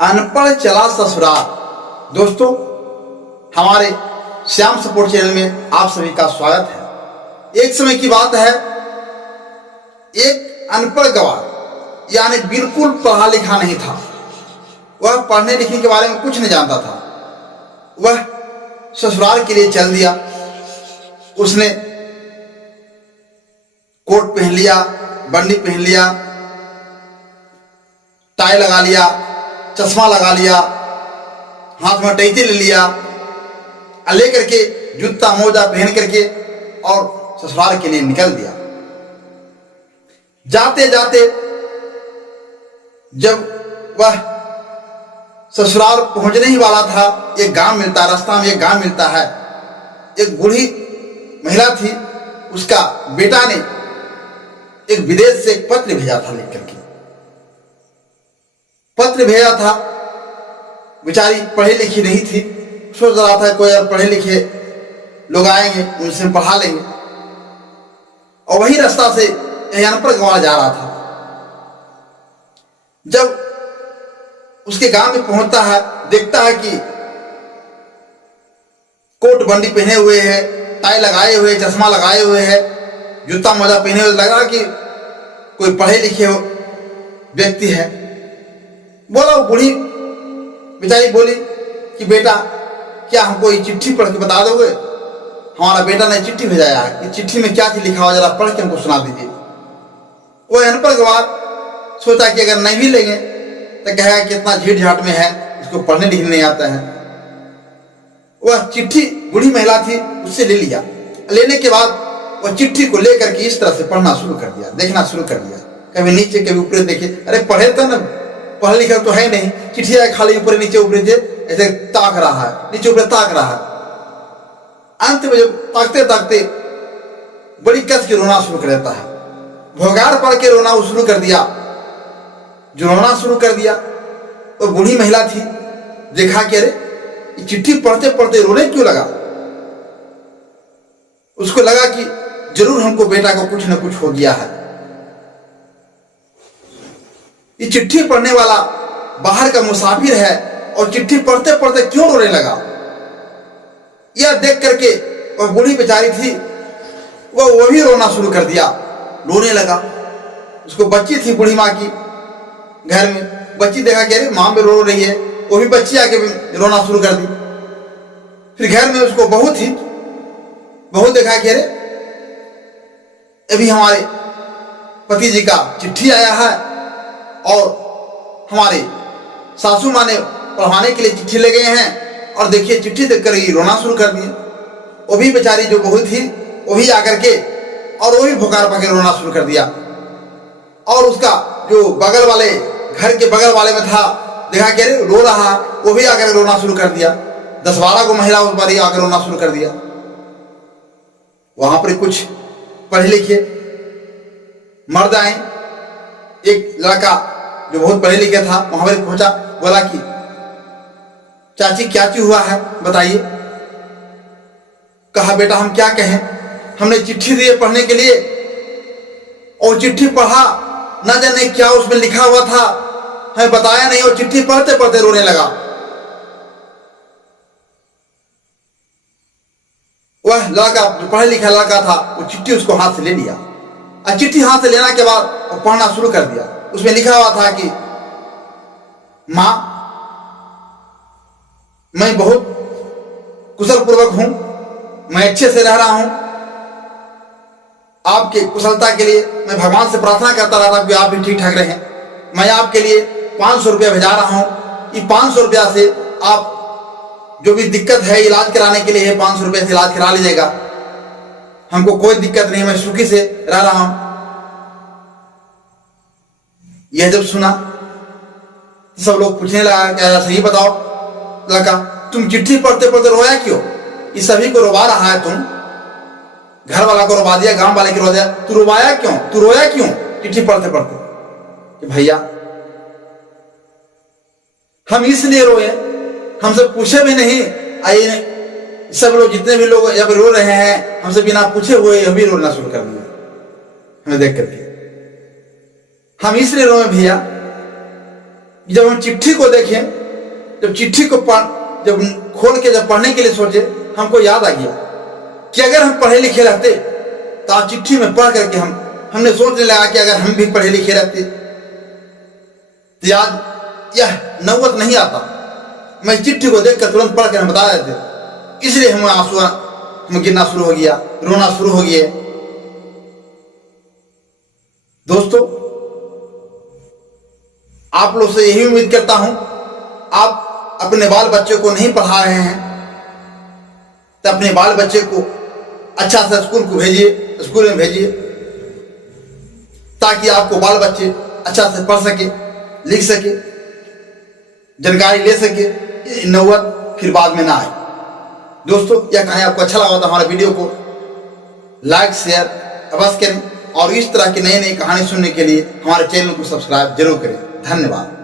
अनपढ़ चला ससुराल। दोस्तों, हमारे श्याम सपोर्ट चैनल में आप सभी का स्वागत है। एक समय की बात है, एक अनपढ़ गवार यानी बिल्कुल पढ़ा लिखा नहीं था। वह पढ़ने लिखने के बारे में कुछ नहीं जानता था। वह ससुराल के लिए चल दिया। उसने कोट पहन लिया, बंडी पहन लिया, टाई लगा लिया, चश्मा लगा लिया, हाथ में टैची ले लिया, लेकर के जूता मोजा पहन करके और ससुराल के लिए निकल दिया। जाते जाते जब वह ससुराल पहुंचने ही वाला था, एक गांव मिलता है, रास्ता में एक गांव मिलता है। एक बूढ़ी महिला थी, उसका बेटा ने एक विदेश से एक पत्र भेजा था, लिख करके पत्र भेजा था। बेचारी पढ़ी लिखी नहीं थी, सोच रहा था कोई और पढ़े लिखे लोग आएंगे, उनसे पढ़ा लेंगे। और वही रास्ता से अनपढ़ गंवार जा रहा था। जब उसके गांव में पहुंचता है, देखता है कि कोट बंडी पहने हुए है, टाई लगाए हुए, चश्मा लगाए हुए है, जूता मोजा पहने हुए, लगा कि कोई पढ़े लिखे व्यक्ति है। बोला, वो बूढ़ी बेचारी बोली कि बेटा, क्या हमको ये चिट्ठी पढ़ के बता दोगे? हमारा बेटा ने चिट्ठी भेजाया है, इस चिट्ठी में क्या चीज लिखा हुआ, जरा पढ़ के हमको सुना दीजिए। वो अनपढ़ गंवार सोचा कि अगर नहीं भी लेंगे तो कहेगा कि इतना झीठ झाट में है, इसको पढ़ने लिखने नहीं आता है। वह चिट्ठी बूढ़ी महिला थी, उससे ले लिया। लेने के बाद वह चिट्ठी को लेकर के इस तरह से पढ़ना शुरू कर दिया, देखना शुरू कर दिया। कभी नीचे कभी ऊपर देखे, अरे पढ़े तो ना, पढ़ा लिखा तो है नहीं, चिट्ठी है खाली ऊपर नीचे ऊपर नीचे ऐसे ताक रहा है, नीचे ऊपर ताक रहा है। अंत में जब ताकते ताकते बड़ी कस के रोना शुरू कर देता है। भोगार पढ़ के रोना शुरू कर दिया। जो रोना शुरू कर दिया, तो बूढ़ी महिला थी, देखा कि अरे ये चिट्ठी पढ़ते पढ़ते रोने क्यों लगा। उसको लगा कि जरूर हमको बेटा को कुछ न कुछ हो गया है। ये चिट्ठी पढ़ने वाला बाहर का मुसाफिर है और चिट्ठी पढ़ते पढ़ते क्यों रोने लगा। यह देख करके वह बूढ़ी बेचारी थी, वो भी रोना शुरू कर दिया, रोने लगा। उसको बच्ची थी बूढ़ी माँ की घर में, बच्ची देखा कि अरे माँ भी रो रही है, वो भी बच्ची आके रोना शुरू कर दी। फिर घर में उसको बहू देखा कि अरे अभी हमारे पति जी का चिट्ठी आया है और हमारे सासू माँ ने पढ़वाने के लिए चिट्ठी ले गए हैं, और देखिए चिट्ठी देखकर ही रोना शुरू कर दिए। वो भी बेचारी जो बहू थी, वो भी आकर के और वो भी भुकार पकड़ रोना शुरू कर दिया। और उसका जो बगल वाले, घर के बगल वाले में था, देखा कि अरे रो रहा, वो भी आकर रोना शुरू कर दिया। 10-12 को महिला उस बार आकर रोना शुरू कर दिया। वहां पर कुछ पढ़े लिखे मर्द आए। एक लड़का जो बहुत पढ़े लिखे था वहां पर पहुंचा, बोला कि चाची क्या चीज हुआ है, बताइए। कहा, बेटा हम क्या कहें, हमने चिट्ठी दी है पढ़ने के लिए, और चिट्ठी पढ़ा, न जाने क्या उसमें लिखा हुआ था, हमें बताया नहीं, और चिट्ठी पढ़ते पढ़ते रोने लगा। वह लड़का जो पढ़ा लिखा लड़का था, वो चिट्ठी उसको हाथ से ले लिया। और चिट्ठी हाथ से लेने के बाद वो पढ़ना शुरू कर दिया। उसमें लिखा हुआ था कि मां, मैं बहुत कुशल पूर्वक हूं, मैं अच्छे से रह रहा हूं, आपके कुशलता के लिए मैं भगवान से प्रार्थना करता रहता कि आप भी ठीक ठाक रहें। मैं आपके लिए 500 रुपया भेजा रहा हूं। ये 500 रुपया से आप जो भी दिक्कत है इलाज कराने के लिए है, 500 रुपये से इलाज करा लीजिएगा। हमको कोई दिक्कत नहीं, मैं सुखी से रह रहा हूं। यह जब सुना तो सब लोग पूछने लगा, क्या सही बताओ लड़का, तुम चिट्ठी पढ़ते पढ़ते रोया क्यों? ये सभी को रोवा रहा है, तुम घर वाला को रोवा दिया, गांव वाले को रोवा दिया, तू रोवाया क्यों, तू रोया क्यों चिट्ठी पढ़ते पढ़ते? कि भैया हम इसलिए रोए, हमसे पूछे भी नहीं, आइए सब लोग जितने भी लोग जब रो रहे हैं, हमसे बिना पूछे हुए हम भी रोना शुरू कर दिया हमें देख करके। हम इसलिए रोए भैया जब हम चिट्ठी को देखें, जब चिट्ठी को जब खोल के जब पढ़ने के लिए सोचे, हमको याद आ गया कि अगर हम पढ़े लिखे रहते तो आज चिट्ठी में पढ़ करके हमने सोचने लगा कि अगर हम भी पढ़े लिखे रहते तो आज यह नौबत नहीं आता। मैं चिट्ठी को देखकर तुरंत पढ़ कर हम बता देते, इसलिए हम आंसू हम गिरना शुरू हो गया, रोना शुरू हो गया। दोस्तों, आप लोग से यही उम्मीद करता हूं, आप अपने बाल बच्चे को नहीं पढ़ा रहे हैं तो अपने बाल बच्चे को अच्छा से स्कूल को भेजिए, स्कूल में भेजिए, ताकि आपको बाल बच्चे अच्छा से पढ़ सके, लिख सके, जानकारी ले सके, नौबत फिर बाद में ना आए। दोस्तों, यह कहानी आपको अच्छा लगा तो हमारे वीडियो को लाइक शेयर अवश्य करें और इस तरह की नई नई कहानी सुनने के लिए हमारे चैनल को सब्सक्राइब जरूर करें। धन्यवाद।